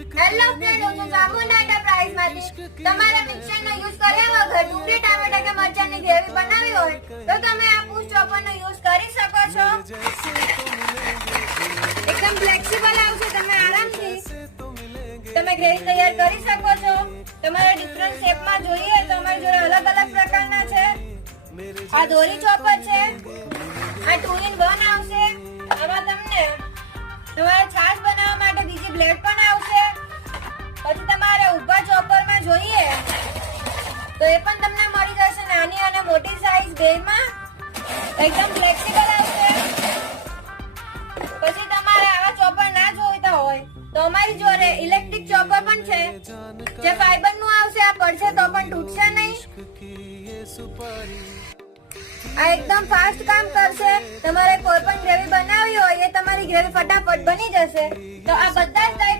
Hello friend, હું છું સામુના એન્ટરપ્રાઇઝમાંથી. તમારા મિક્સરનો યુઝ કર્યા વગર ડુંગળી ટામેટા કે મરચાંની ગ્રેવી બનાવી હોય તો તમે આ પુશ ચોપરનો યુઝ કરી શકો છો. એકદમ ફ્લેક્સિબલ આવશે, તમે આરામથી તમે ગ્રેવી તૈયાર કરી શકો છો. તમારે ડિફરન્ટ શેપમાં જોઈએ તો અમારી જોડે અલગ અલગ પ્રકારના છે. આ દોરી ચોપર છે, આ 2 in 1 આવશે. આમાં તમને તમારે છાશ બનાવવા માટે બીજી બ્લેડ પણ આવશે. પછી તમારે ઊભા ચોપરમાં જોઈએ તો એ પણ તમને મળી જશે, નાની અને મોટી સાઈઝ બેમાં. એકદમ ફ્લેક્સિબલ આવશે. પછી તમારે આવા ચોપર ના જોઈતા હોય તો અમારી જોડે ઇલેક્ટ્રિક ચોપર પણ છે, જે ફાઈબરનું આવશે. આ પડશે તો પણ તૂટશે નહીં. આ એકદમ ફાસ્ટ કામ કરશે. તમારે કોઈ પણ ગ્રેવી બનાવવી હોય એ તમારી ગ્રેવી ફટાફટ બની જશે. તો આ બધા જ